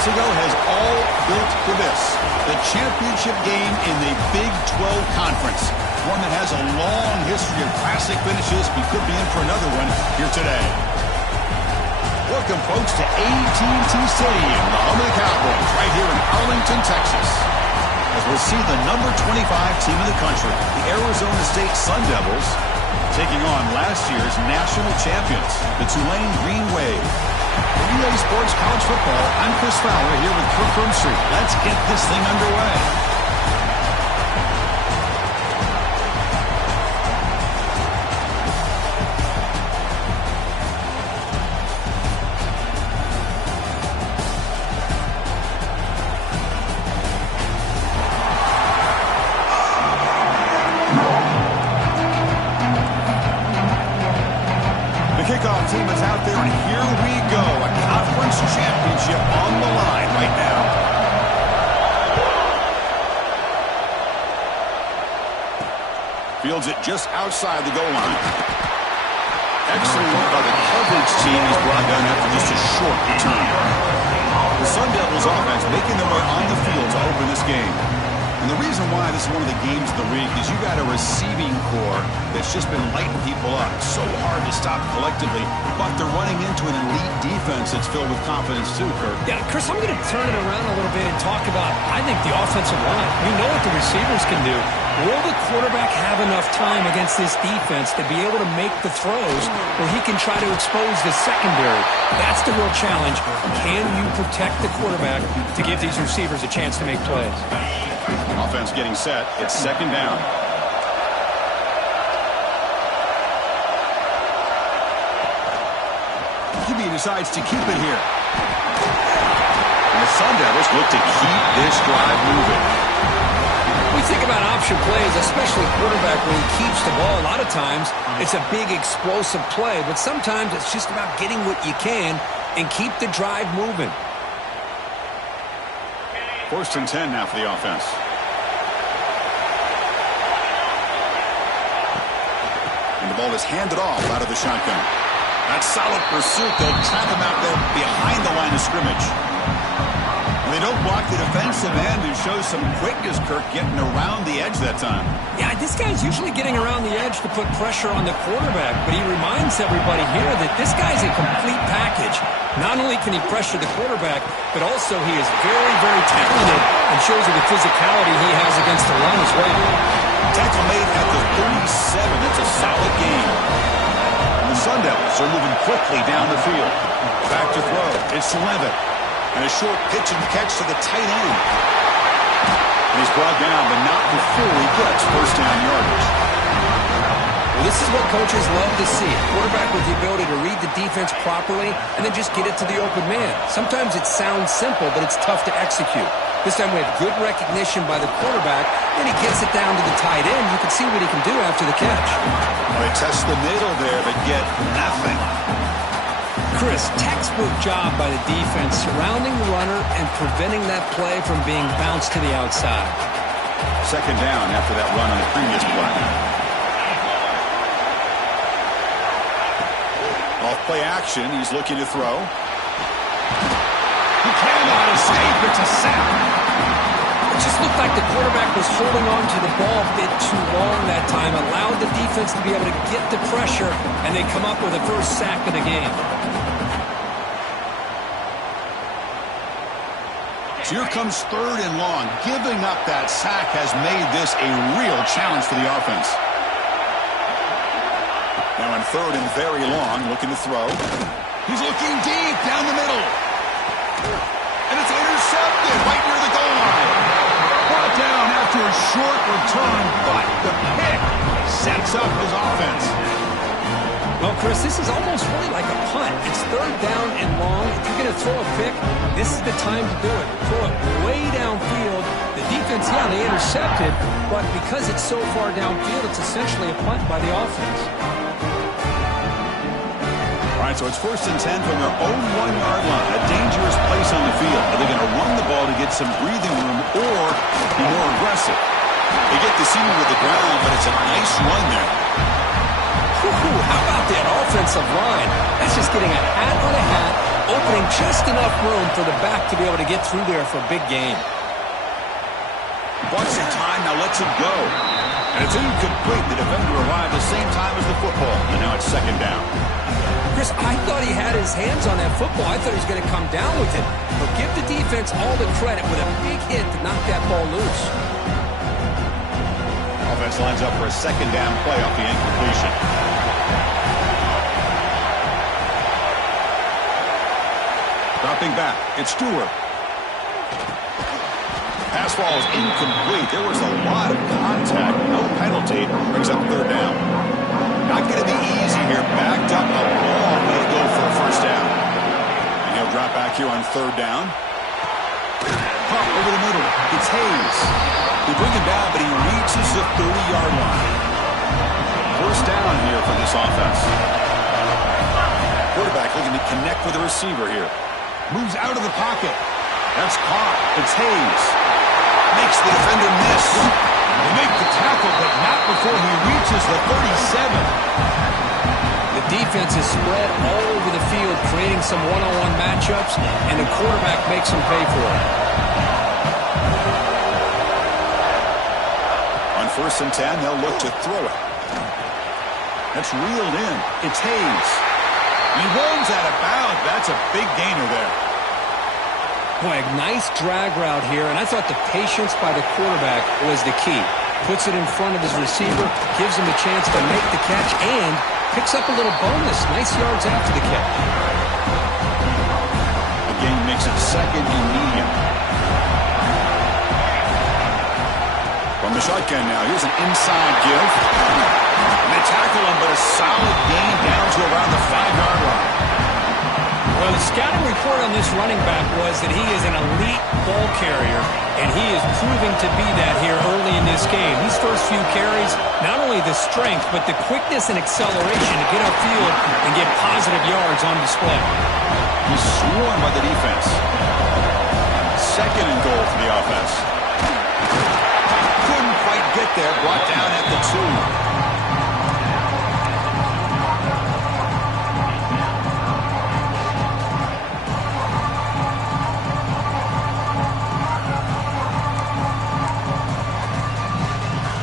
months ago has all built to this. The championship game in the Big 12 Conference. One that has a long history of classic finishes. We could be in for another one here today. Welcome, folks, to AT&T Stadium, the home of the Cowboys, right here in Arlington, Texas. As we'll see the number 25 team in the country, the Arizona State Sun Devils, taking on last year's national champions, the Tulane Green Wave. Relay Sports College Football, I'm Chris Fowler here with Kirk Street. Let's get this thing underway. Kickoff team is out there, and here we go. A conference championship on the line right now. Fields it just outside the goal line. Excellent work by the coverage team. He's brought down after just a short return. The Sun Devils offense making their way on the field to open this game. And the reason why this is one of the games of the week is you got a receiving core that's just been lighting people up. It's so hard to stop collectively, but they're running into an elite defense that's filled with confidence too, Kurt. Yeah, Chris, I'm going to turn it around a little bit and talk about, I think, the offensive line. You know what the receivers can do. Will the quarterback have enough time against this defense to be able to make the throws where he can try to expose the secondary? That's the real challenge. Can you protect the quarterback to give these receivers a chance to make plays? Offense getting set. It's second down. QB decides to keep it here. And the Sun Devils look to keep this drive moving. We think about option plays, especially quarterback when he keeps the ball. A lot of times it's a big explosive play, but sometimes it's just about getting what you can and keep the drive moving. 1st and 10 now for the offense. And the ball is handed off out of the shotgun. That's solid pursuit. They'll trap him out there behind the line of scrimmage. They don't block the defensive end and show some quickness, Kirk, getting around the edge that time. Yeah, this guy's usually getting around the edge to put pressure on the quarterback, but he reminds everybody here that this guy's a complete package. Not only can he pressure the quarterback, but also he is very, very talented and shows you the physicality he has against the run as well. Tackle made at the 37. That's a solid game. And the Sun Devils are moving quickly down the field. Back to throw. It's Levitt. And a short pitch and catch to the tight end. And he's brought down, but not before he gets first down yardage. Well, this is what coaches love to see. A quarterback with the ability to read the defense properly and then just get it to the open man. Sometimes it sounds simple, but it's tough to execute. This time we have good recognition by the quarterback. Then he gets it down to the tight end. You can see what he can do after the catch. They test the middle there, but get nothing. Chris, textbook job by the defense surrounding the runner and preventing that play from being bounced to the outside. Second down after that run on the previous play. Off play action, he's looking to throw. He cannot escape, it's a sack. It just looked like the quarterback was holding on to the ball a bit too long that time, allowed the defense to be able to get the pressure, and they come up with the first sack of the game. Here comes 3rd and long. Giving up that sack has made this a real challenge for the offense. Now in 3rd and very long, looking to throw. He's looking deep down the middle. And it's intercepted right near the goal line. Brought down after a short return, but the pick sets up his offense. Well, Chris, this is almost really like a punt. It's 3rd down and long. If you're going to throw a pick, this is the time to do it. Throw it way downfield. The defense, yeah, they intercepted, but because it's so far downfield, it's essentially a punt by the offense. All right, so it's 1st and 10 from their own 1-yard line. A dangerous place on the field. Are they going to run the ball to get some breathing room or be more aggressive? They get the seam with the ground, but it's a nice run there. How about that offensive line? That's just getting a hat on a hat opening just enough room for the back to be able to get through there for a big gain. Wants some time, now lets it go. And it's incomplete. The defender arrived the same time as the football, and now it's second down. Chris, I thought he had his hands on that football. I thought he was going to come down with it. But give the defense all the credit with a big hit to knock that ball loose. Offense lines up for a second down play off the incompletion. Dropping back, it's Stewart. Pass ball is incomplete. There was a lot of contact. No penalty. Brings up third down. Not going to be easy here. Backed up a long way to go for a first down. And he'll drop back here on third down. Pump over the middle. It's Hayes. They bring him down, but he reaches the 30-yard line. First down here for this offense. Quarterback looking to connect with the receiver here. Moves out of the pocket. That's caught. It's Hayes. Makes the defender miss. They make the tackle, but not before he reaches the 37. The defense is spread all over the field, creating some one-on-one matchups, and the quarterback makes them pay for it. On 1st and 10, they'll look to throw it. That's reeled in. It's Hayes. He runs out of bounds. That's a big gainer there. Boy, a nice drag route here, and I thought the patience by the quarterback was the key. Puts it in front of his receiver, gives him a chance to make the catch, and picks up a little bonus. Nice yards after the catch. The game makes it second and medium. From the shotgun now, here's an inside give. And they tackle him, but a solid gain down to around the 5-yard line. Well, the scouting report on this running back was that he is an elite ball carrier, and he is proving to be that here early in this game. These first few carries, not only the strength, but the quickness and acceleration to get upfield and get positive yards on display. He's swarmed by the defense. Second and goal for the offense. Couldn't quite get there, brought down at the 2.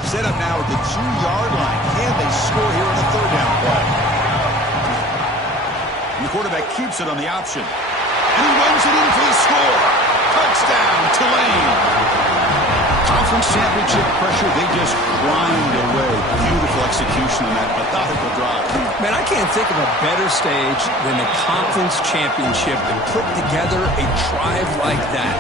Set up now at the 2-yard line. Can they score here on a third down play? And the quarterback keeps it on the option. And he runs it in for the score. Touchdown, Tulane. Conference championship pressure, they just grind away. Beautiful execution on that methodical drive. Man, I can't think of a better stage than the conference championship to put together a drive like that.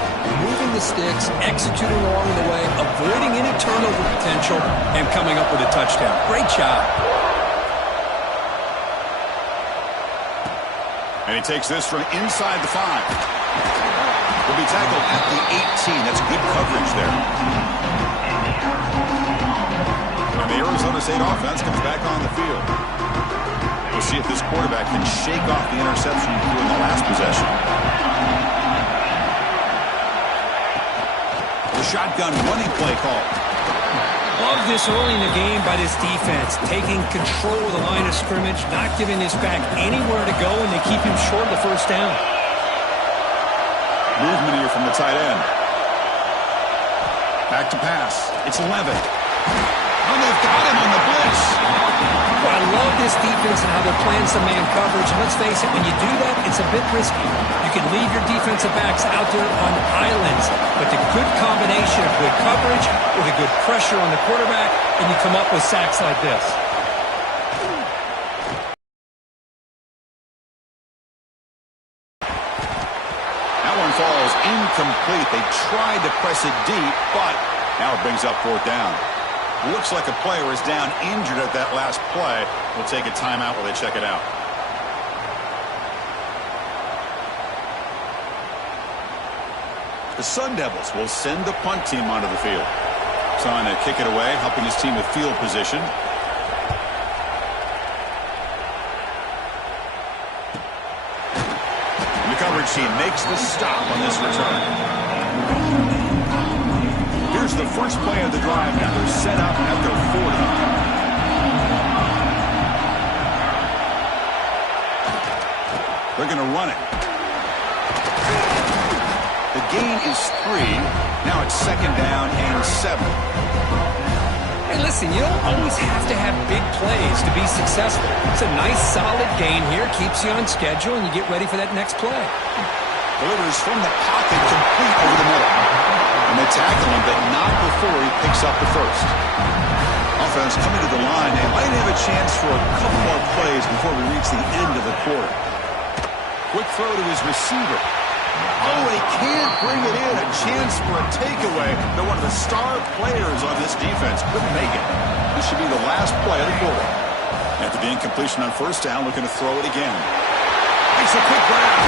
Moving the sticks, executing along the way, avoiding any turnover potential, and coming up with a touchdown. Great job. And he takes this from inside the 5. Will be tackled at the 18. That's good coverage there. And the Arizona State offense comes back on the field. We'll see if this quarterback can shake off the interception he threw in the last possession. The shotgun running play call. Love this early in the game by this defense, taking control of the line of scrimmage, not giving this back anywhere to go, and they keep him short of the first down. Movement here from the tight end. Back to pass. It's 11. And they've got him on the blitz. Well, I love this defense and how they're playing some man coverage. And let's face it, when you do that, it's a bit risky. You can leave your defensive backs out there on islands, but the good combination of good coverage with a good pressure on the quarterback, and you come up with sacks like this. Falls incomplete. They tried to press it deep, but now it brings up fourth down. Looks like a player is down injured at that last play. We'll take a timeout while they check it out. The Sun Devils will send the punt team onto the field. Trying to kick it away, helping his team with field position. Coverage team makes the stop on this return. Here's the first play of the drive now. They're set up at their 40. They're going to run it. gain is 3. Now it's 2nd down and 7. Hey, listen, you don't always have to have big plays to be successful. It's a nice, solid gain here. Keeps you on schedule, and you get ready for that next play. Delivers from the pocket, complete over the middle. And they tackle him, but not before he picks up the first. Offense coming to the line. They might have a chance for a couple more plays before we reach the end of the quarter. Quick throw to his receiver. Oh, they can't bring it in. A chance for a takeaway. They're one of the star players on this defense. Couldn't make it. This should be the last play of the quarter. After the incompletion on 1st down, looking to throw it again. Makes a quick grab.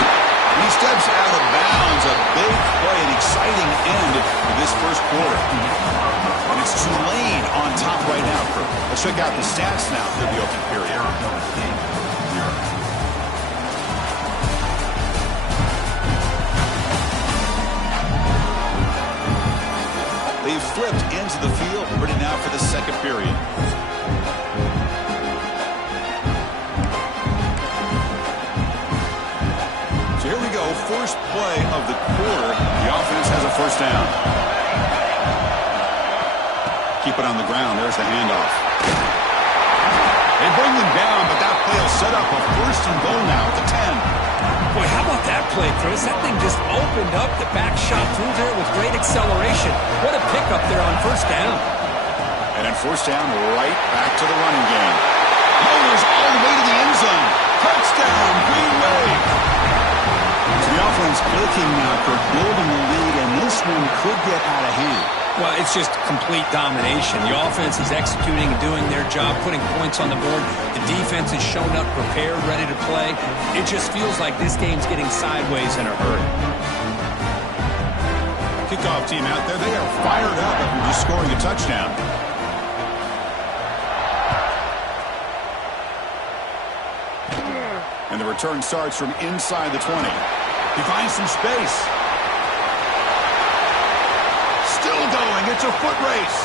And he steps out of bounds. A big play, an exciting end to this first quarter. And it's Tulane on top right now, crew. Let's check out the stats now for the open period. They've flipped into the field, ready now for the 2nd period. So here we go, first play of the quarter. The offense has a 1st down. Keep it on the ground. There's the handoff. They bring them down, but that play will set up a 1st and goal now at the 10. Boy, how about that play, Chris? That thing just opened up. The back shot through there with great acceleration. What a pickup there on 1st down. And then 1st down, right back to the running game. Motors all the way to the end zone. Touchdown, Green Wave. So the offense clicking now for building the lead, and this one could get out of hand. Well, it's just complete domination. The offense is executing and doing their job, putting points on the board. The defense is shown up, prepared, ready to play. It just feels like this game's getting sideways in a hurry. Kickoff team out there. They are fired up after just scoring a touchdown. And the return starts from inside the 20. He finds some space. Still going. It's a foot race.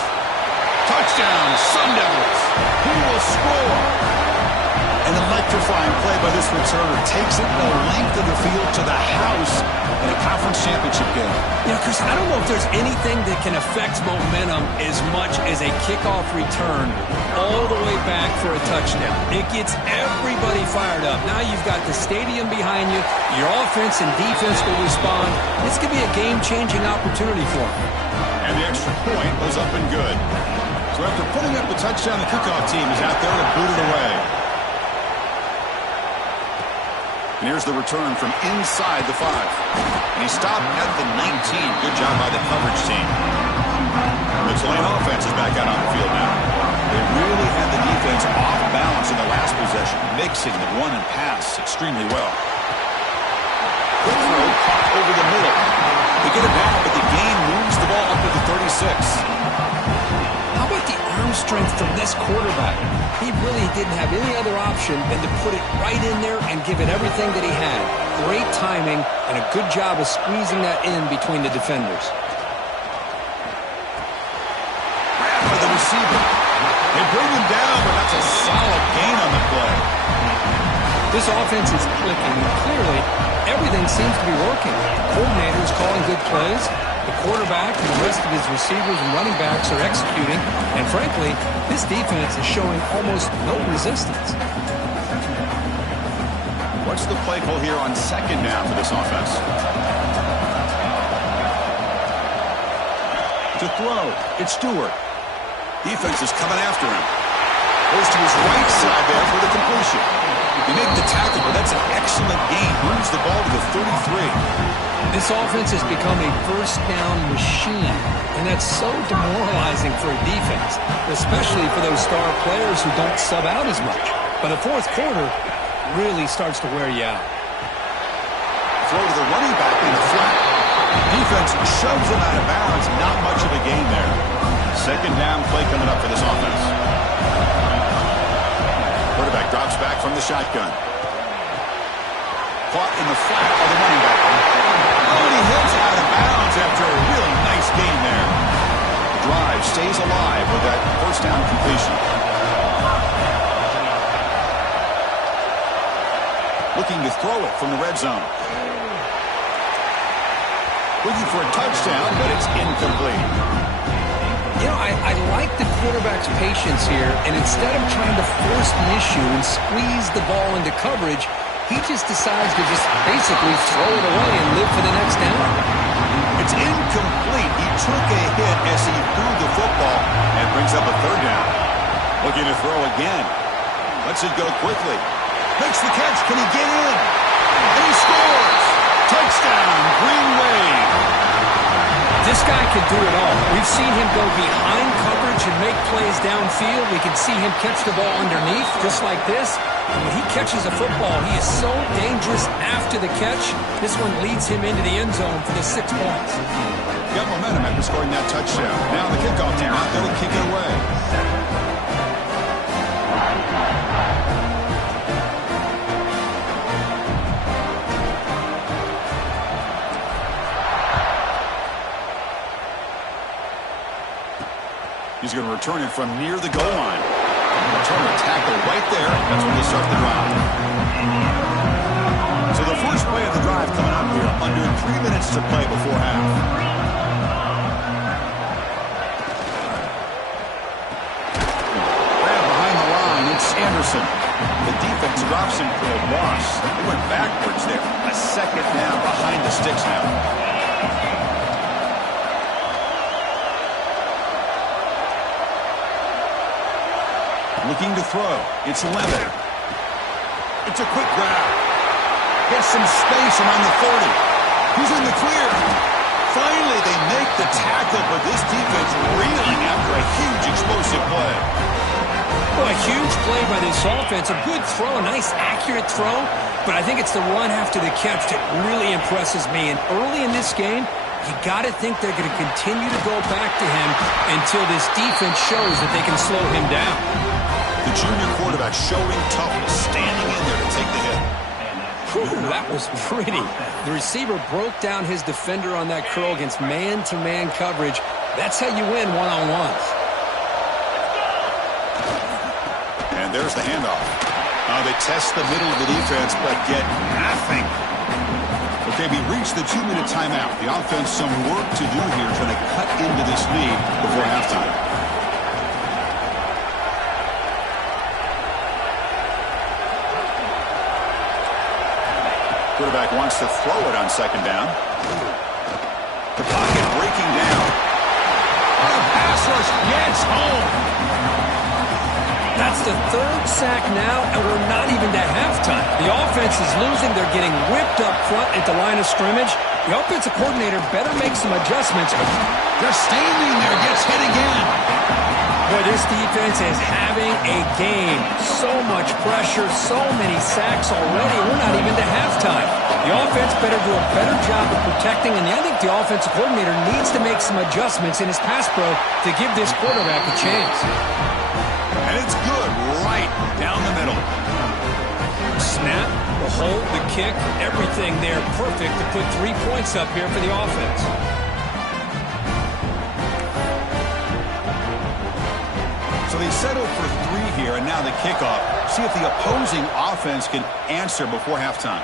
Touchdown, Sun Devils. Who will score? An electrifying play by this returner. Takes it the length of the field to the house in a conference championship game. Yeah, Chris, I don't know if there's anything that can affect momentum as much as a kickoff return all the way back for a touchdown. It gets everybody fired up. Now you've got the stadium behind you. Your offense and defense will respond. This could be a game-changing opportunity for them. And the extra point was up and good. So after putting up the touchdown, the kickoff team is out there to boot it away. And here's the return from inside the 5. And he stopped at the 19. Good job by the coverage team. The Tulane offense is back out on the field now. They really had the defense off balance in the last possession, mixing the run and pass extremely well. Quick throw, caught over the middle. They get it back, but the gain moves the ball up to the 36. How about the arm strength from this quarterback? He really didn't have any other option than to put it right in there and give it everything that he had. Great timing and a good job of squeezing that in between the defenders. Grab for the receiver. They bring him down, but that's a solid gain on the play. This offense is clicking, and clearly everything seems to be working. The coordinator is calling good plays. The quarterback and the rest of his receivers and running backs are executing. And frankly, this defense is showing almost no resistance. What's the play call here on 2nd down for this offense? To throw, it's Stewart. Defense is coming after him. Goes to his right side there for the completion. They make the tackle, but that's an excellent gain. Moves the ball to the 33. This offense has become a 1st down machine, and that's so demoralizing for a defense, especially for those star players who don't sub out as much. But the 4th quarter really starts to wear you out. Throw to the running back in the flat. Defense shoves him out of bounds. Not much of a gain there. 2nd down play coming up for this offense. Quarterback drops back from the shotgun. Caught in the flat of the running back. Oh, and he hits out of bounds after a really nice gain there. The drive stays alive with that 1st down completion. Looking to throw it from the red zone. Looking for a touchdown, but it's incomplete. You know, I like the quarterback's patience here, and instead of trying to force the issue and squeeze the ball into coverage, he just decides to just basically throw it away and live for the next down. It's incomplete. He took a hit as he threw the football and brings up a third down. Looking to throw again. Lets it go quickly. Makes the catch. Can he get in? And he scores! Touchdown, Green Wave. This guy can do it all. We've seen him go behind coverage and make plays downfield. We can see him catch the ball underneath, just like this. And when he catches a football, he is so dangerous after the catch. This one leads him into the end zone for the 6 points. Got momentum after scoring that touchdown. Now the kickoff team out there to kick it away. He's going to return it from near the goal line. Return a tackle right there. That's when they start the drive. So the first play of the drive coming up here. Under 3 minutes to play before half. Grab behind the line. It's Anderson. The defense drops him for a loss. They went backwards there. A second down behind the sticks now. Looking to throw. It's Lemon. It's a quick grab. Gets some space around the 30. He's in the clear. Finally, they make the tackle, but this defense reeling after a huge explosive play. Well, a huge play by this offense. A good throw, a nice accurate throw. But I think it's the run after the catch that really impresses me. And early in this game, you got to think they're going to continue to go back to him until this defense shows that they can slow him down. The junior quarterback showing toughness, standing in there to take the hit. Whew, that was pretty. The receiver broke down his defender on that curl against man-to-man coverage. That's how you win one-on-ones. And there's the handoff. They test the middle of the defense, but get nothing. Okay, we reached the 2-minute timeout. The offense some work to do here, trying to cut into this lead before halftime. Quarterback wants to throw it on second down. The pocket breaking down. The pass rush gets home. That's the third sack now, and we're not even to halftime. The offense is losing. They're getting whipped up front at the line of scrimmage. The offensive coordinator better make some adjustments. They're standing there, gets hit again. Boy, this defense is having a game. So much pressure, so many sacks already. We're not even to halftime. The offense better do a better job of protecting, and I think the offensive coordinator needs to make some adjustments in his pass pro to give this quarterback a chance. And it's good right down the middle. Snap, the hold, the kick, everything there perfect to put 3 points up here for the offense. So they settled for 3 here, and now the kickoff. See if the opposing offense can answer before halftime.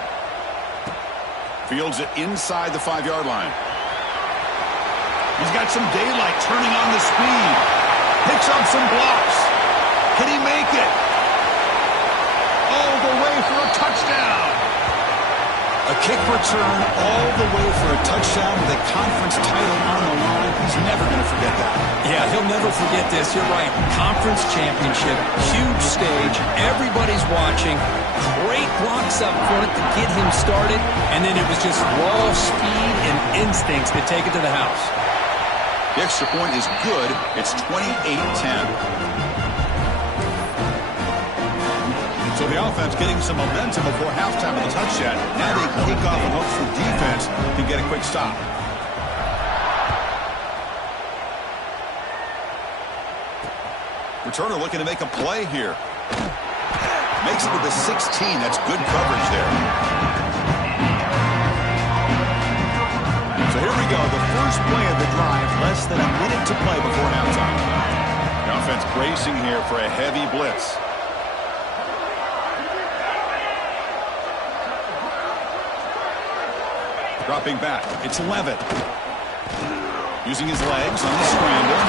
Fields it inside the 5-yard line. He's got some daylight turning on the speed. Picks up some blocks. Can he make it? All the way for a touchdown. A kick return all the way for a touchdown with a conference title on the line. He's never going to forget that. Yeah, he'll never forget this. You're right. Conference championship, huge stage. Everybody's watching. Great blocks up front to get him started. And then it was just raw speed and instincts to take it to the house. The extra point is good. It's 28-10. So the offense getting some momentum before halftime with a touchdown. Now they kick off and hopes the defense can get a quick stop. Returner looking to make a play here. Makes it to the 16. That's good coverage there. So here we go. The first play of the drive. Less than a minute to play before halftime. The offense bracing here for a heavy blitz. Dropping back. It's Levitt. Using his legs on the scramble.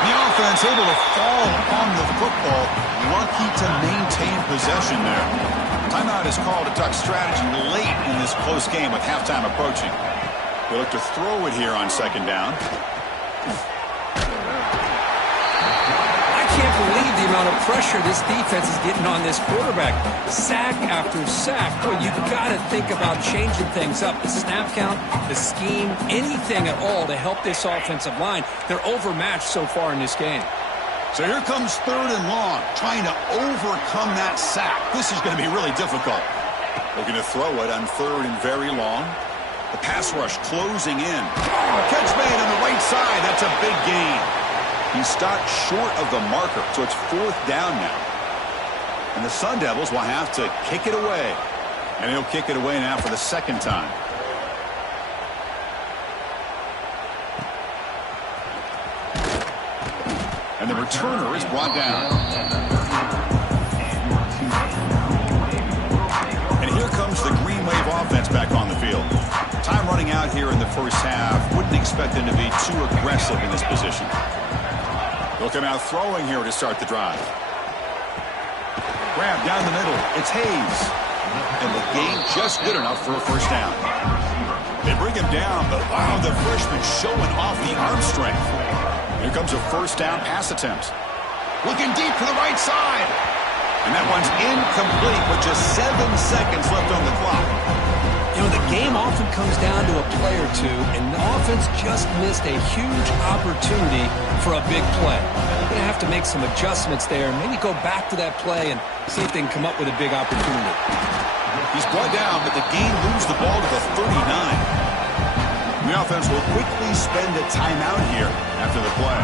The offense able to fall on the football. Lucky to maintain possession there. Timeout is called to duck strategy late in this close game with halftime approaching. They look to throw it here on second down. I can't believe the amount of pressure this defense is getting on this quarterback. Sack after sack. Boy, you've got to think about changing things up. The snap count, the scheme, anything at all to help this offensive line. They're overmatched so far in this game. So here comes third and long, trying to overcome that sack. This is going to be really difficult. Looking to throw it on third and very long. The pass rush closing in. Oh, catch made on the right side. That's a big gain. He stopped short of the marker, so it's fourth down now. And the Sun Devils will have to kick it away. And he'll kick it away now for the second time. And the returner is brought down. And here comes the Green Wave offense back on the field. Time running out here in the first half. Wouldn't expect them to be too aggressive in this position. They'll come out throwing here to start the drive. Grab down the middle. It's Hayes. And the game just good enough for a first down. They bring him down, but wow, the freshman showing off the arm strength. Here comes a first down pass attempt. Looking deep to the right side. And that one's incomplete with just 7 seconds left on the clock. You know, the game often comes down to a play or two, and the offense just missed a huge opportunity for a big play. They're going to have to make some adjustments there, maybe go back to that play and see if they can come up with a big opportunity. He's brought down, but the game moves the ball to the 39. The offense will quickly spend a timeout here after the play.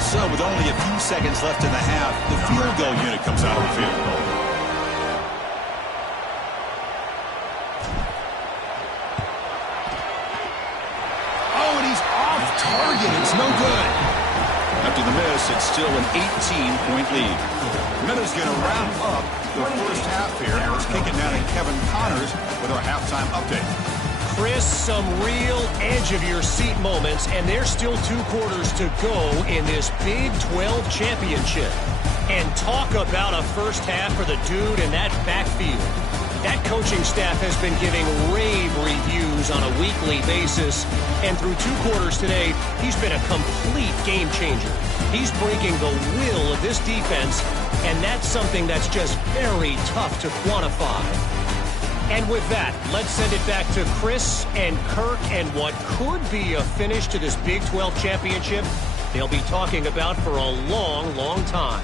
So with only a few seconds left in the half, the field goal unit comes out of the field. Target, it's no good. After the miss, it's still an 18-point lead. Minutes going to wrap up the first half here. Let's kick it down to Kevin Connors with our halftime update. Chris, some real edge-of-your-seat moments, and there's still 2 quarters to go in this Big 12 championship. And talk about a first half for the dude in that backfield. That coaching staff has been giving rave reviews on a weekly basis. And through 2 quarters today, he's been a complete game changer. He's breaking the will of this defense, and that's something that's just very tough to quantify. And with that, let's send it back to Chris and Kirk and what could be a finish to this Big 12 championship they'll be talking about for a long, long time.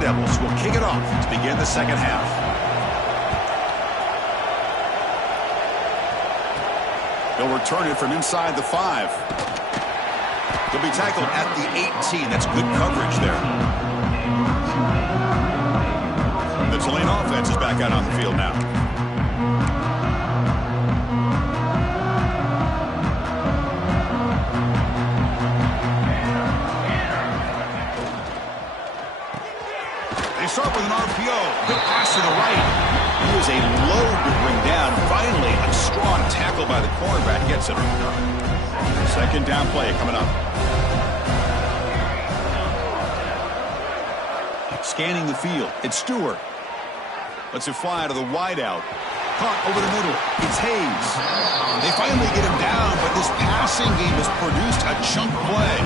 Devils will kick it off to begin the second half. They'll return it from inside the 5. They'll be tackled at the 18. That's good coverage there. The Tulane offense is back out on the field now. Start with an RPO. Quick pass to the right. He is a load to bring down. Finally, a strong tackle by the cornerback gets it. Second down play coming up. Scanning the field. It's Stewart. Lets it fly to the wideout. Caught over the middle. It's Hayes. They finally get him down, but this passing game has produced a chunk play.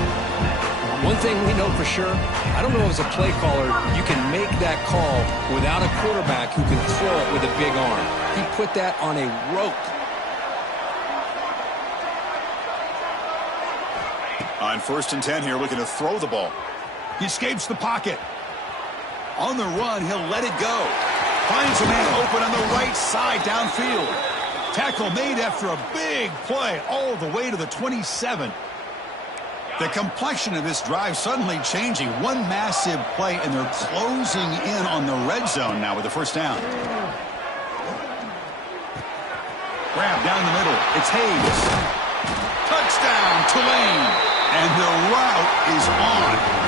One thing we know for sure, I don't know as a play caller, you can make that call without a quarterback who can throw it with a big arm. He put that on a rope. On 1st and 10 here, looking to throw the ball. He escapes the pocket. On the run, he'll let it go. Finds a man open on the right side downfield. Tackle made after a big play all the way to the 27. The complexion of this drive suddenly changing. One massive play, and they're closing in on the red zone now with the first down. Grab down the middle. It's Hayes. Touchdown, Tulane. And the route is on.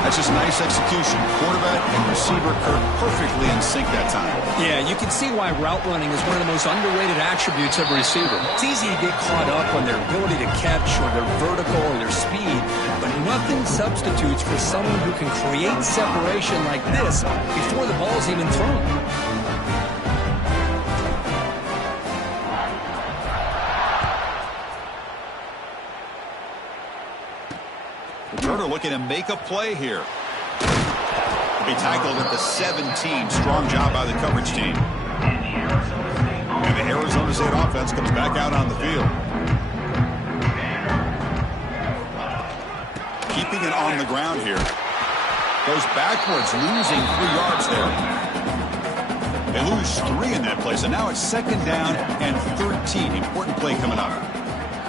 That's just nice execution. Quarterback and receiver Kirk perfectly in sync that time. Yeah, you can see why route running is one of the most underrated attributes of a receiver. It's easy to get caught up on their ability to catch or their vertical or their speed, but nothing substitutes for someone who can create separation like this before the ball's even thrown. Returner looking to make a play here. He'll be tackled at the 17. Strong job by the coverage team. And the Arizona State offense comes back out on the field. Keeping it on the ground here. Goes backwards, losing 3 yards there. They lose 3 in that play, so now it's second down and 13. Important play coming up.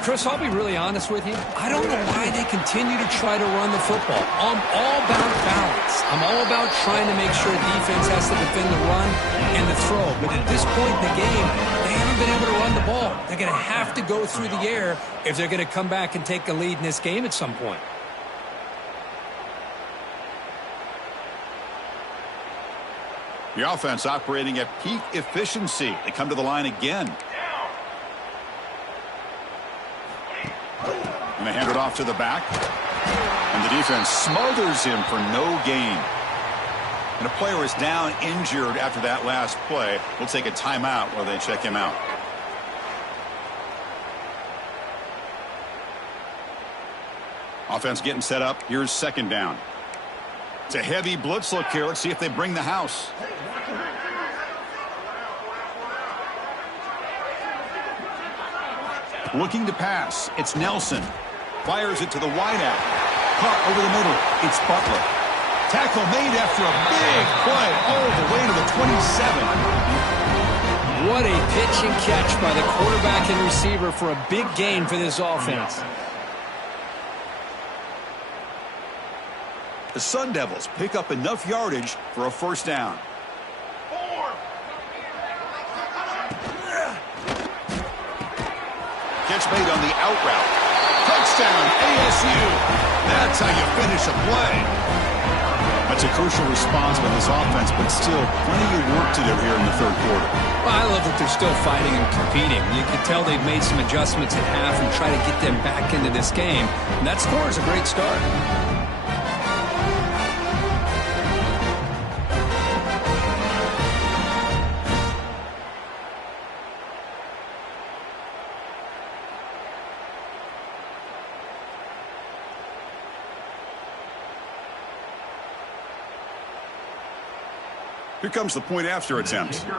Chris, I'll be really honest with you. I don't know why they continue to try to run the football. I'm all about balance. I'm all about trying to make sure defense has to defend the run and the throw. But at this point in the game, they haven't been able to run the ball. They're going to have to go through the air if they're going to come back and take a lead in this game at some point. The offense operating at peak efficiency. They come to the line again. And they hand it off to the back. And the defense smothers him for no gain. And a player is down injured after that last play. We'll take a timeout while they check him out. Offense getting set up. Here's second down. It's a heavy blitz look here. Let's see if they bring the house. Looking to pass. It's Nelson. Fires it to the wideout. Caught over the middle. It's Butler. Tackle made after a big play all the way to the 27. What a pitch and catch by the quarterback and receiver for a big gain for this offense. The Sun Devils pick up enough yardage for a first down. Catch made on the out route. Touchdown, ASU. That's how you finish a play. That's a crucial response by this offense, but still plenty of work to do here in the third quarter. Well, I love that they're still fighting and competing. You can tell they've made some adjustments at half and try to get them back into this game. And that score is a great start. Here comes the point after attempt. And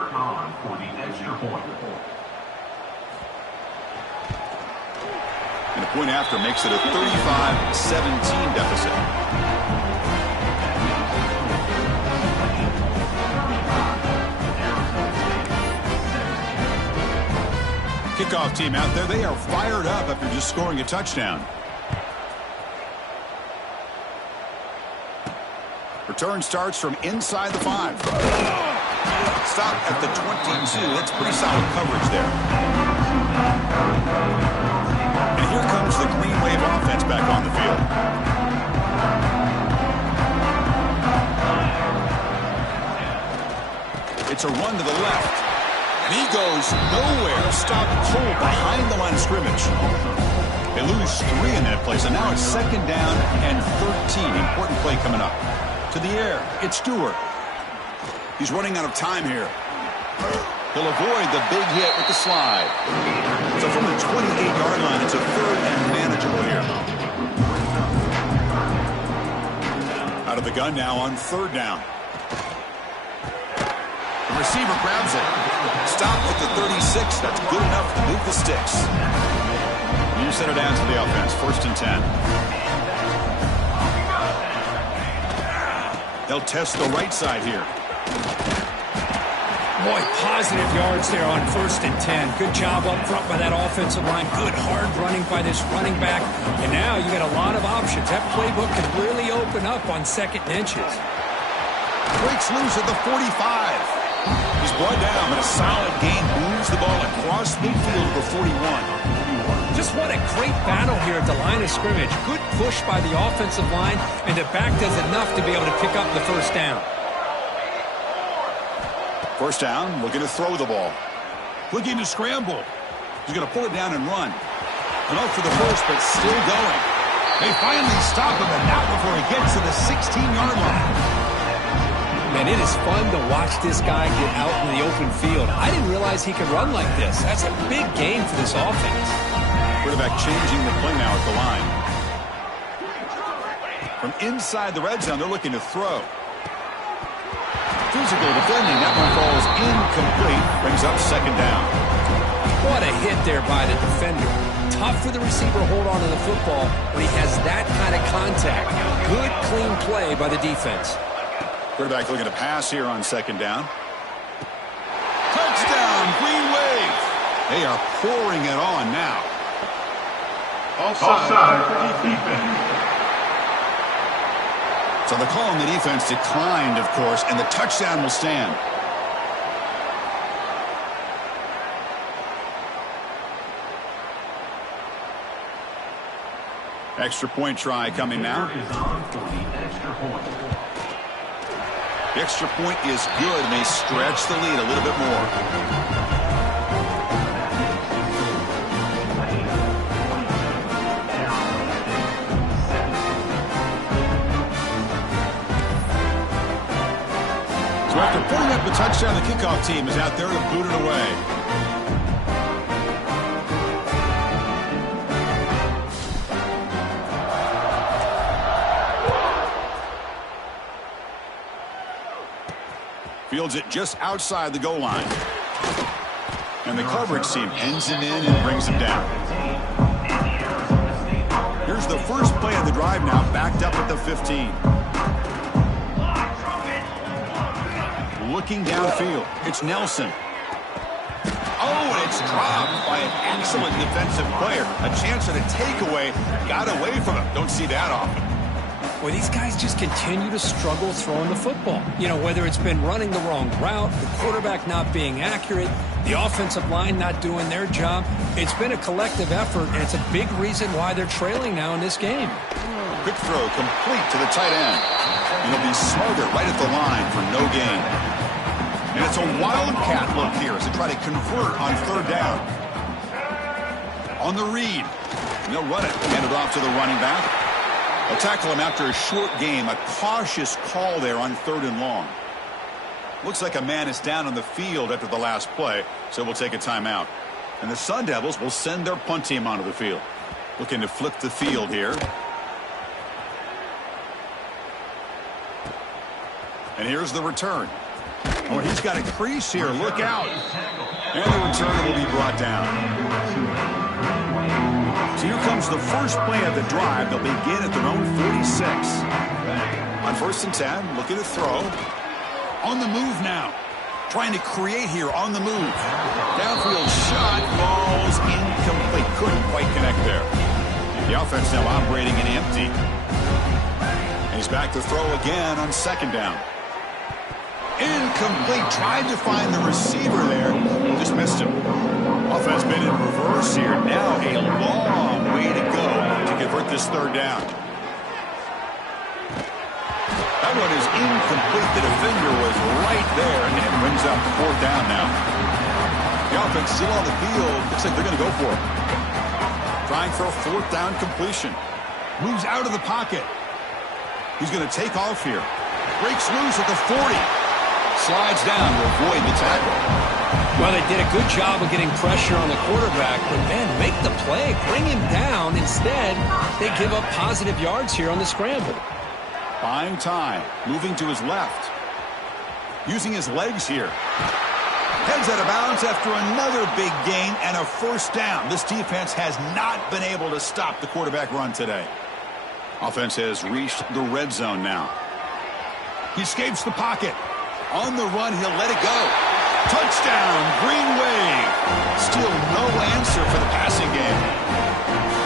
the point after makes it a 35-17 deficit. Kickoff team out there. They are fired up after just scoring a touchdown. Return starts from inside the 5. Stop at the 22. That's pretty solid coverage there. And here comes the Green Wave offense back on the field. It's a run to the left. And he goes nowhere. Stop cold behind the line of scrimmage. They lose 3 in that play, so now it's second down and 13. Important play coming up. To the air, it's Stewart. He's running out of time here. He'll avoid the big hit with the slide. So from the 28-yard line, it's a third and manageable here. Out of the gun now on third down. The receiver grabs it. Stop at the 36. That's good enough to move the sticks. You set it down to the offense. First and 10. They'll test the right side here. Boy, positive yards there on 1st and 10. Good job up front by that offensive line. Good hard running by this running back. And now you got a lot of options. That playbook can really open up on 2nd and inches. Breaks loose at the 45. He's brought down, but a solid gain moves the ball across midfield to the 41. Just what a great battle here at the line of scrimmage. Good push by the offensive line, and the back does enough to be able to pick up the 1st down. 1st down, looking to throw the ball. Looking to scramble. He's going to pull it down and run. Enough for the first, but still going. They finally stop him, and not before he gets to the 16-yard line. Man, it is fun to watch this guy get out in the open field. I didn't realize he could run like this. That's a big gain for this offense. Quarterback changing the play now at the line. From inside the red zone, they're looking to throw. Physical defending. That one falls incomplete. Brings up 2nd down. What a hit there by the defender. Tough for the receiver to hold on to the football when he has that kind of contact. Good, clean play by the defense. Quarterback looking to pass here on 2nd down. Touchdown, Green Wave. They are pouring it on now. Offside defense. So the call on the defense declined, of course, and the touchdown will stand. Extra point try coming now. The extra point is good, and they stretch the lead a little bit more. So after putting up the touchdown, the kickoff team is out there to boot it away. Fields it just outside the goal line. And the coverage team ends it in and brings him down. Here's the first play of the drive now, backed up at the 15. Looking downfield, it's Nelson. Oh, and it's dropped by an excellent defensive player. A chance at a takeaway, got away from him. Don't see that often. Well, these guys just continue to struggle throwing the football. You know, whether it's been running the wrong route, the quarterback not being accurate, the offensive line not doing their job. It's been a collective effort, and it's a big reason why they're trailing now in this game. Quick throw complete to the tight end. And he'll be smothered right at the line for no gain. And it's a wildcat look here as they try to convert on 3rd down. On the read. And they'll run it. Hand it off to the running back. They'll tackle him after a short game. A cautious call there on 3rd and long. Looks like a man is down on the field after the last play, so we'll take a timeout. And the Sun Devils will send their punt team onto the field. Looking to flip the field here. And here's the return. Oh, he's got a crease here. Look out. And the return will be brought down. So here comes the first play of the drive. They'll begin at their own 46. On 1st and 10, looking to throw. On the move now. Trying to create here on the move. Downfield shot falls incomplete. Couldn't quite connect there. The offense now operating in empty. And he's back to throw again on 2nd down. Incomplete. Tried to find the receiver there. Just missed him. Offense been in reverse here. Now a long way to go to convert this 3rd down. That one is incomplete. The defender was right there, and it brings up 4th down now. The offense still on the field. Looks like they're going to go for it. Trying for a 4th down completion. Moves out of the pocket. He's going to take off here. Breaks loose at the 40. Slides down to avoid the tackle. Well, they did a good job of getting pressure on the quarterback, but, man, make the play. Bring him down. Instead, they give up positive yards here on the scramble. Buying time. Moving to his left. Using his legs here. Heads out of bounds after another big gain and a 1st down. This defense has not been able to stop the quarterback run today. Offense has reached the red zone now. He escapes the pocket. On the run, he'll let it go. Touchdown, Green Wave. Still no answer for the passing game.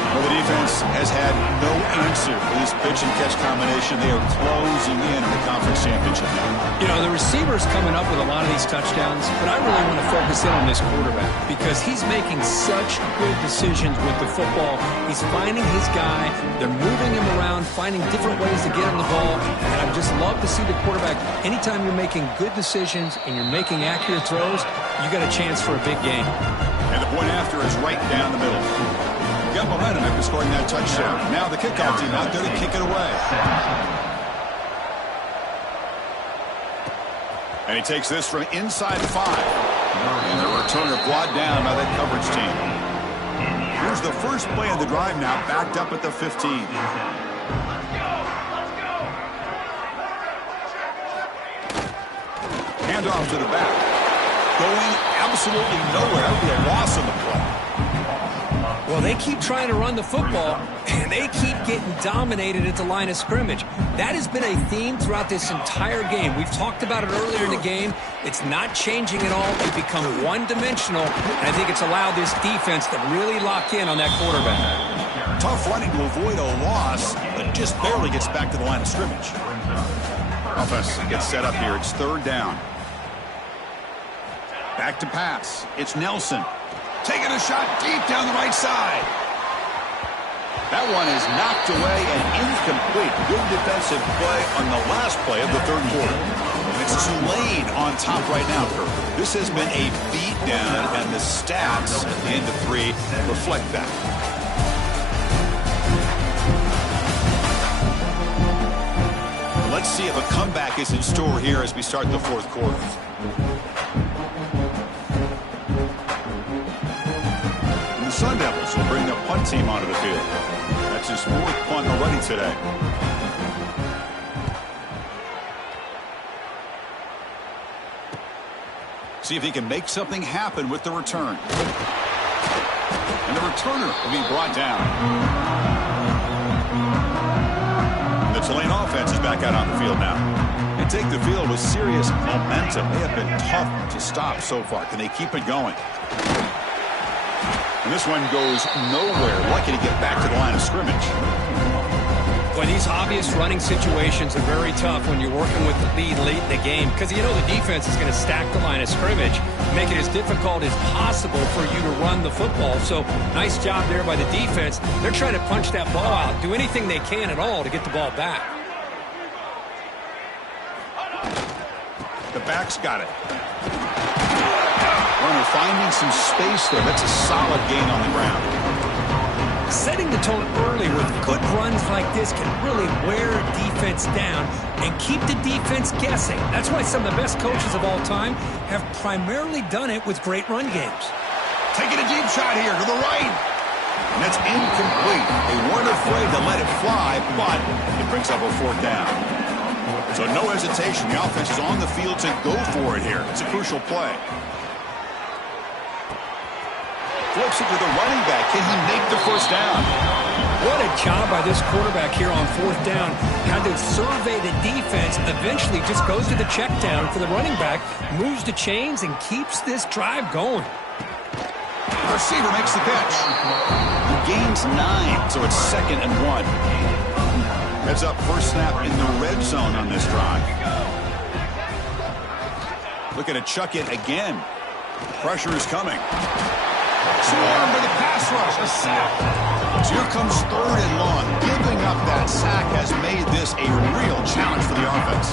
Well, the defense has had no answer for this pitch-and-catch combination. They are closing in on the conference championship now. You know, the receiver's coming up with a lot of these touchdowns, but I really want to focus in on this quarterback because he's making such good decisions with the football. He's finding his guy. They're moving him around, finding different ways to get him the ball, and I just love to see the quarterback. Anytime you're making good decisions and you're making accurate throws, you got a chance for a big game. And the point after is right down the middle. Got momentum after scoring that touchdown. Now the kickoff team out there to kick it away. And he takes this from inside 5. And the returner brought down by that coverage team. Here's the first play of the drive now, backed up at the 15. Handoff to the back. Going absolutely nowhere. That would be a loss on the play. Well, they keep trying to run the football, and they keep getting dominated at the line of scrimmage. That has been a theme throughout this entire game. We've talked about it earlier in the game. It's not changing at all. They become one-dimensional, and I think it's allowed this defense to really lock in on that quarterback. Tough running to avoid a loss, but just barely gets back to the line of scrimmage. Offense gets set up here. It's third down. Back to pass. It's Nelson. Taking a shot deep down the right side. That one is knocked away and incomplete. Good defensive play on the last play of the third quarter. And it's Tulane on top right now, Kirk. This has been a beatdown, and the stats at the end of 3 reflect that. Let's see if a comeback is in store here as we start the fourth quarter. The Sun Devils will bring the punt team onto the field. That's his 4th punt already today. See if he can make something happen with the return. And the returner will be brought down. And the Tulane offense is back out on the field now. They take the field with serious momentum. They have been tough to stop so far. Can they keep it going? And this one goes nowhere. Lucky to get back to the line of scrimmage. Boy, these obvious running situations are very tough when you're working with the lead late in the game because you know the defense is going to stack the line of scrimmage, make it as difficult as possible for you to run the football. So nice job there by the defense. They're trying to punch that ball out, do anything they can at all to get the ball back. The back's got it. Runner finding some space there. That's a solid gain on the ground. Setting the tone early with good runs like this can really wear a defense down and keep the defense guessing. That's why some of the best coaches of all time have primarily done it with great run games. Taking a deep shot here to the right. And that's incomplete. They weren't afraid to let it fly, but it brings up a 4th down. So no hesitation. The offense is on the field to go for it here. It's a crucial play. Flips it to the running back. Can he make the first down? What a job by this quarterback here on 4th down. Had to survey the defense. Eventually just goes to the check down for the running back. Moves the chains and keeps this drive going. The receiver makes the catch. He gains 9, so it's 2nd and 1. Heads up, first snap in the red zone on this drive. Looking to chuck it again. Pressure is coming. Swarmed by the pass rush. A sack. So here comes 3rd and long. Giving up that sack has made this a real challenge for the offense.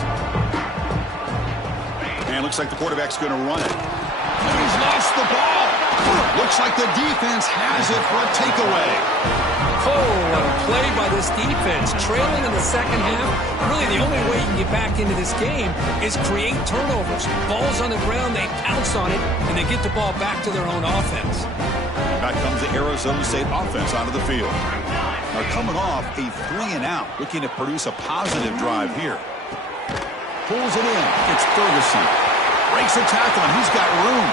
And looks like the quarterback's going to run it. And he's lost the ball. Looks like the defense has it for a takeaway. Oh, what a play by this defense. Trailing in the second half. Really, the only way you can get back into this game is create turnovers. Ball's on the ground, they pounce on it, and they get the ball back to their own offense. Back comes the Arizona State offense onto the field. Now coming off a 3-and-out, looking to produce a positive drive here. Pulls it in. It's Ferguson. Breaks a tackle, and he's got room.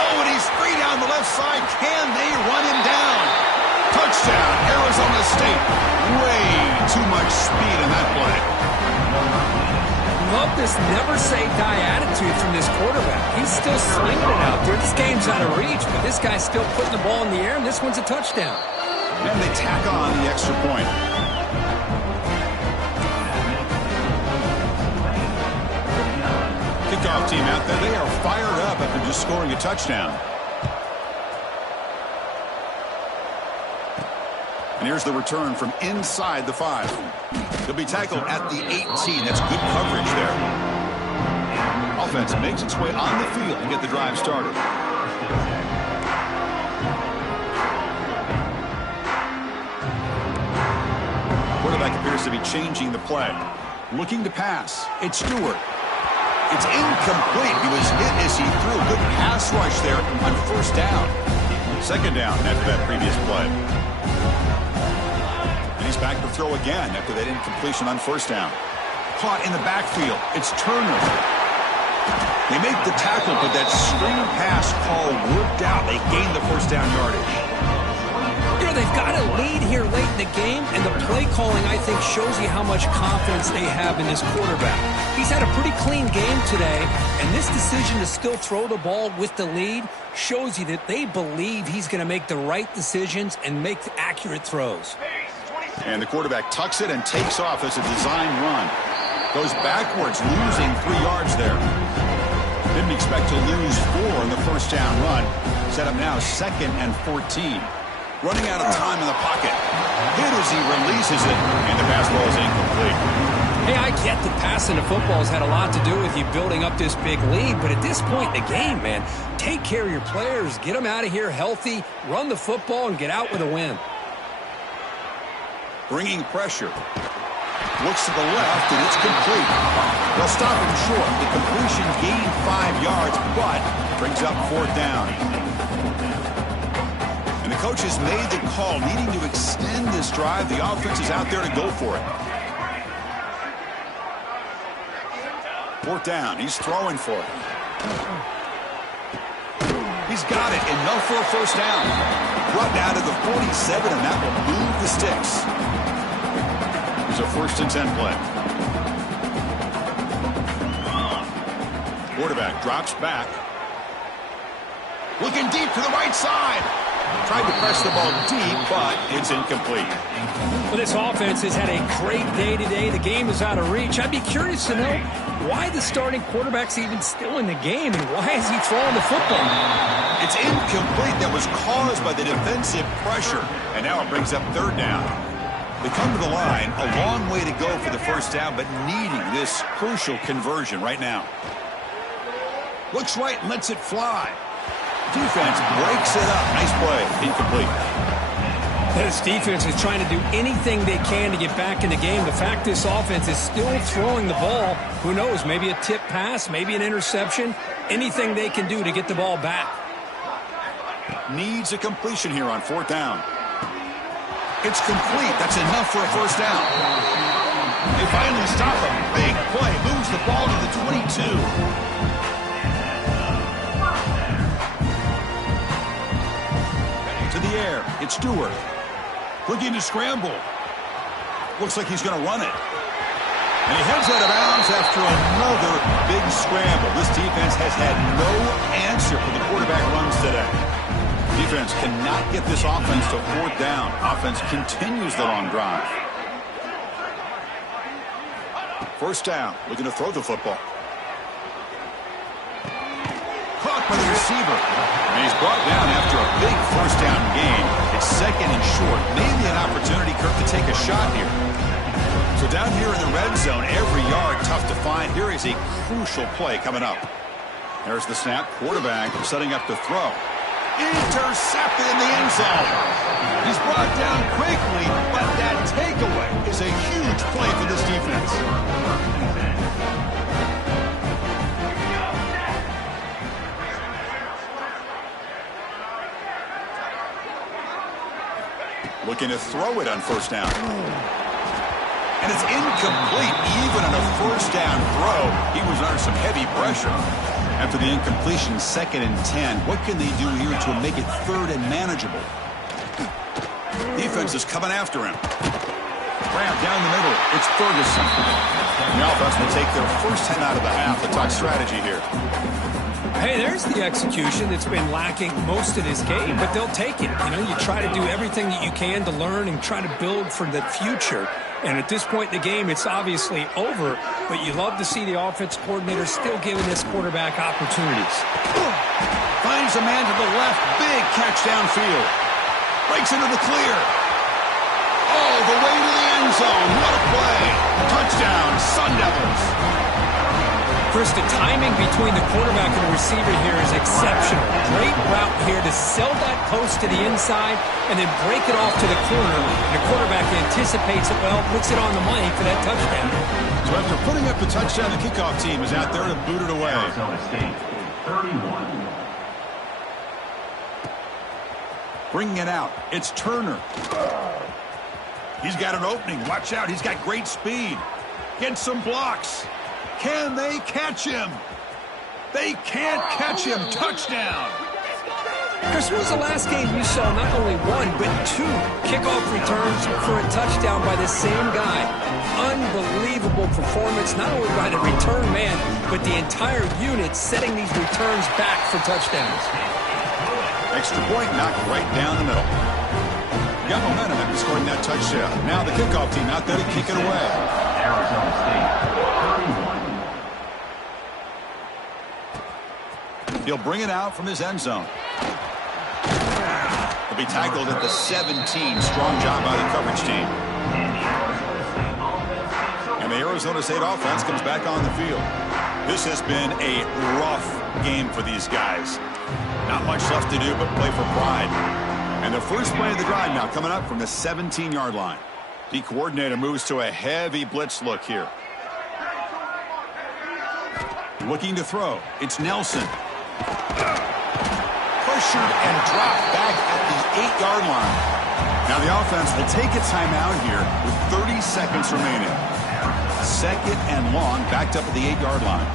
Oh, and he's free down the left side. Can they run him down? Touchdown, Arizona State. Way too much speed in that play. love this never-say-die attitude from this quarterback. He's still slinging it out there. This game's out of reach, but this guy's still putting the ball in the air, and this one's a touchdown. And they tack on the extra point. Kickoff team out there. They are fired up after just scoring a touchdown. And here's the return from inside the 5. He'll be tackled at the 18. That's good coverage there. Offense makes its way on the field to get the drive started. Quarterback appears to be changing the play. Looking to pass. It's Stewart. It's incomplete. He was hit as he threw a good pass rush there on first down. Second down after that previous play. He's back to throw again after that incompletion on first down. Caught in the backfield. It's Turner. They make the tackle, but that screen pass call worked out. They gained the first down yardage. You know, they've got a lead here late in the game, and the play calling, I think, shows you how much confidence they have in this quarterback. He's had a pretty clean game today, and this decision to still throw the ball with the lead shows you that they believe he's going to make the right decisions and make accurate throws. And the quarterback tucks it and takes off as a design run. Goes backwards, losing 3 yards there. Didn't expect to lose 4 in the first down run. Set up now 2nd and 14. Running out of time in the pocket. Hit as he releases it, and the pass ball is incomplete. Hey, I get that passing the football has had a lot to do with you building up this big lead, but at this point in the game, man, take care of your players. Get them out of here healthy, run the football, and get out with a win. Bringing pressure. Looks to the left, and it's complete. They'll stop him short. The completion gained 5 yards, but brings up 4th down. And the coach has made the call, needing to extend this drive. The offense is out there to go for it. 4th down. He's throwing for it. He's got it. Enough for a first down. Brought down to the 47, and that will move the sticks. It's a 1st and 10 play. Quarterback drops back. Looking deep to the right side. Tried to press the ball deep, but it's incomplete. Well, this offense has had a great day today. The game is out of reach. I'd be curious to know why the starting quarterback's even still in the game, and why is he throwing the football? It's incomplete. That was caused by the defensive pressure, and now it brings up 3rd down. They come to the line, a long way to go for the first down, but needing this crucial conversion right now. Looks right and lets it fly. Defense breaks it up. Nice play. Incomplete. This defense is trying to do anything they can to get back in the game. The fact this offense is still throwing the ball, who knows, maybe a tip pass, maybe an interception, anything they can do to get the ball back. Needs a completion here on 4th down. It's complete. That's enough for a first down. They finally stop him. Big play. Moves the ball to the 22. To the air. It's Stewart. Looking to scramble. Looks like he's going to run it. And he heads out of bounds after another big scramble. This defense has had no answer for the quarterback runs today. Defense cannot get this offense to 4th down. Offense continues the long drive. First down, looking to throw the football. Caught by the receiver. And he's brought down after a big first down gain. It's 2nd and short. Maybe an opportunity, Kirk, to take a shot here. So down here in the red zone, every yard tough to find. Here is a crucial play coming up. There's the snap. Quarterback setting up to throw. Intercepted in the end zone. He's brought down quickly, but that takeaway is a huge play for this defense. Looking to throw it on first down. And it's incomplete. Even on a first down throw, he was under some heavy pressure. After the incompletion, 2nd and 10. What can they do here to make it 3rd and manageable? Defense is coming after him. grab down the middle. It's Ferguson. The offense will take their first 10 out of the half. A tough strategy here. Hey, there's the execution that's been lacking most of this game, but they'll take it. You know, you try to do everything that you can to learn and try to build for the future. And at this point in the game, it's obviously over, but you love to see the offense coordinator still giving this quarterback opportunities. Finds a man to the left. Big catch downfield. Breaks into the clear. Oh, the way to the end zone. What a play. Touchdown, Sun Devils. Chris, the timing between the quarterback and the receiver here is exceptional. Great route here to sell that post to the inside and then break it off to the corner. And the quarterback anticipates it well, puts it on the money for that touchdown. So after putting up the touchdown, the kickoff team is out there to boot it away. Arizona State, 31. Bringing it out. It's Turner. He's got an opening. Watch out. He's got great speed. Gets some blocks. Can they catch him? They can't catch him. Touchdown. Chris, when was the last game you saw not only one, but two kickoff returns for a touchdown by the same guy? Unbelievable performance, not only by the return man, but the entire unit setting these returns back for touchdowns. Extra point knocked right down the middle. Got momentum after scoring that touchdown. Now the kickoff team out there to kick it away. Arizona State, 31. He'll bring it out from his end zone. He'll be tackled at the 17. Strong job by the coverage team. And the Arizona State offense comes back on the field. This has been a rough game for these guys. Not much left to do but play for pride. And the first play of the drive now coming up from the 17-yard line. The coordinator moves to a heavy blitz look here. Looking to throw. It's Nelson. Pressured and dropped back at the 8-yard line. Now the offense will take a timeout here with 30 seconds remaining. Second and long, backed up at the 8-yard line.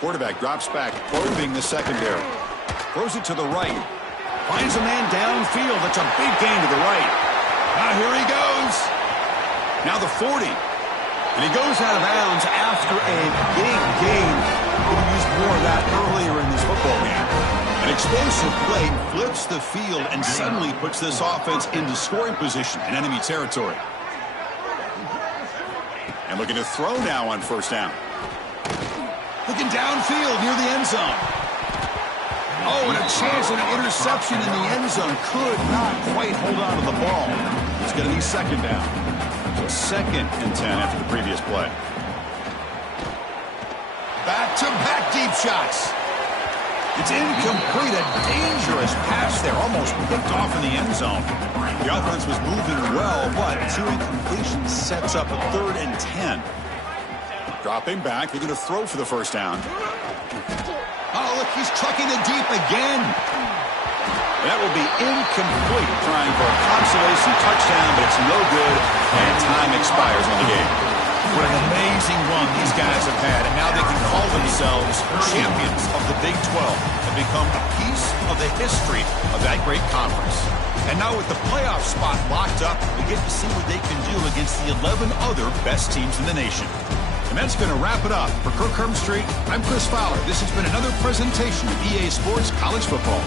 Quarterback drops back, probing the secondary. Throws it to the right. Finds a man downfield. That's a big gain to the right. Now here he goes. Now the 40. And he goes out of bounds after a big gain. Could have used more of that earlier in this football game. An explosive play flips the field and suddenly puts this offense into scoring position in enemy territory. And looking to throw now on first down. Looking downfield near the end zone. Oh, and a chance at an interception in the end zone. Could not quite hold on to the ball. It's going to be second down. Second and 10 after the previous play. Back-to-back deep shots. It's incomplete. A dangerous pass there. Almost picked off in the end zone. The offense was moving well, but two incompletions sets up a 3rd and 10. Dropping back. They're going to throw for the first down. Oh, look, he's trucking it deep again. That will be incomplete, trying for a consolation touchdown, but it's no good, and time expires on the game. What an amazing run these guys have had, and now they can call themselves champions of the Big 12 and become a piece of the history of that great conference. And now with the playoff spot locked up, we get to see what they can do against the 11 other best teams in the nation. And that's going to wrap it up. For Kirk Street, I'm Chris Fowler. This has been another presentation of EA Sports College Football.